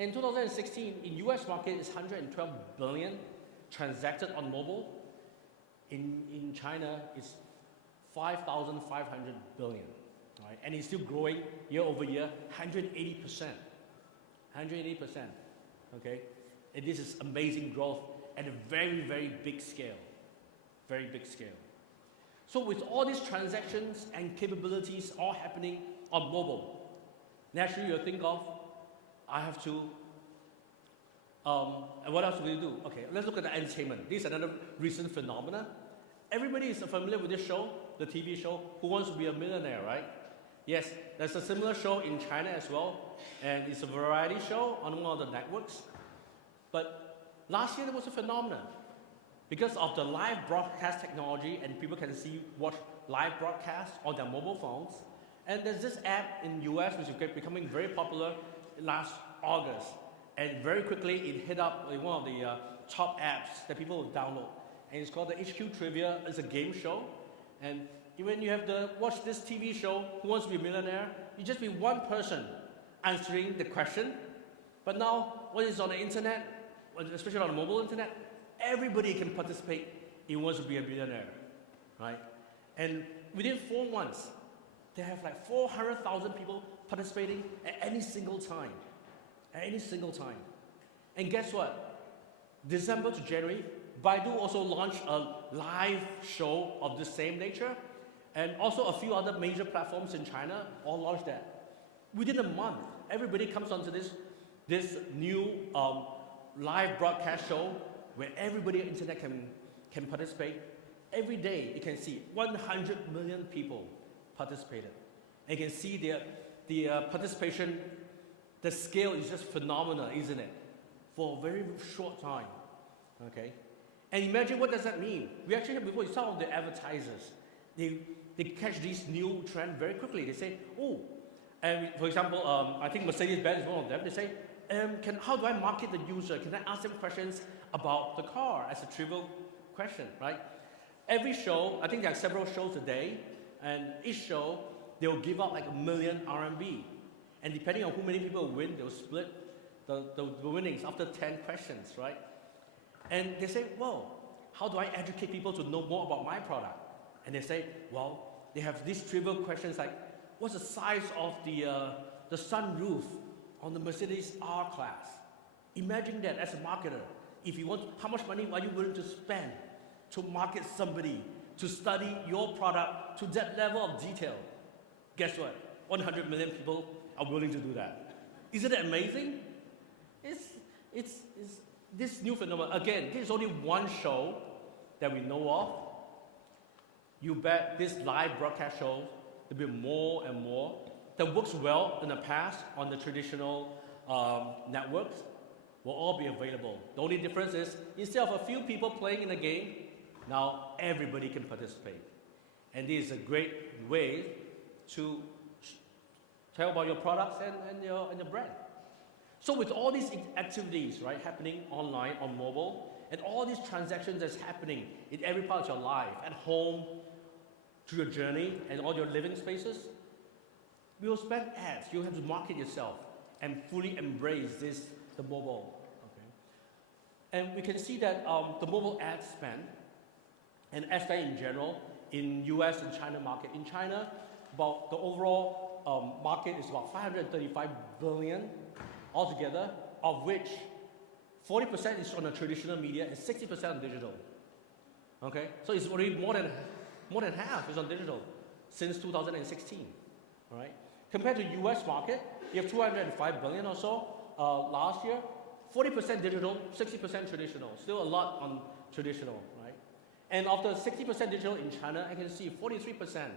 In 2016, in US market, it's 112 billion transacted on mobile. In China, it's 5,500 billion, right? And it's still growing year over year, 180%. 180%, okay? And this is amazing growth at a very, very big scale. Very big scale. So with all these transactions and capabilities all happening on mobile, naturally you'll think of, I have to, what else will you do? Okay, let's look at the entertainment. This is another recent phenomenon. Everybody is familiar with this show, the TV show, Who Wants to Be a Millionaire, right? Yes, there's a similar show in China as well, and it's a variety show on one of the networks. But last year there was a phenomenon. Because of the live broadcast technology, and people can watch live broadcasts on their mobile phones, and there's this app in US which is becoming very popular last August, and very quickly it hit up one of the top apps that people will download, and it's called the HQ Trivia. It's a game show, and when you have to watch this TV show, Who Wants to Be a Millionaire, you just be one person answering the question. But now, when it's on the internet, especially on the mobile internet, everybody can participate in Who Wants to Be a Millionaire, right? And within 4 months, they have like 400,000 people participating at any single time. At any single time. And guess what? December to January, Baidu also launched a live show of the same nature, and also a few other major platforms in China all launched that. Within a month, everybody comes onto this new live broadcast show where everybody on the internet can participate. Every day you can see 100 million people participated. And you can see the participation, the scale is just phenomenal, isn't it? For a very short time, okay? And imagine what does that mean? We actually have before some of the advertisers, they catch this new trend very quickly. They say, oh, and for example, I think Mercedes-Benz is one of them. They say, how do I market the user? Can I ask them questions about the car as a trivial question, right? Every show, I think there are several shows a day, and each show, they will give out like 1 million RMB. And depending on how many people win, they'll split the winnings after 10 questions, right? And they say, well, how do I educate people to know more about my product? And they say, well, they have these trivial questions like, what's the size of the sunroof on the Mercedes R-Class? Imagine that as a marketer. If you want, how much money are you willing to spend to market somebody, to study your product to that level of detail? Guess what? 100 million people are willing to do that. Isn't it amazing? It's this new phenomenon. Again, this is only one show that we know of. You bet this live broadcast show, there'll be more and more that works well in the past on the traditional networks will all be available. The only difference is instead of a few people playing in a game, now everybody can participate. And this is a great way to tell about your products and your brand. So with all these activities, right, happening online, on mobile, and all these transactions that's happening in every part of your life, at home, through your journey, and all your living spaces, we will spend ads. You have to market yourself and fully embrace the mobile. Okay? And we can see that the mobile ad spend, and ad spend in general, in US and China market. In China, about the overall market is about 535 billion altogether, of which 40% is on the traditional media and 60% on digital. Okay, so it's already more than half is on digital since 2016. All right, compared to US market, you have 205 billion or so last year. 40% digital, 60% traditional. Still a lot on traditional, right? And of the 60% digital in China, I can see 43%,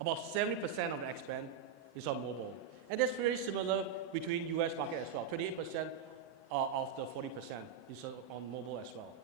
about 70% of the ad spend is on mobile. And that's very similar between US market as well. 28% of the 40% is on mobile as well.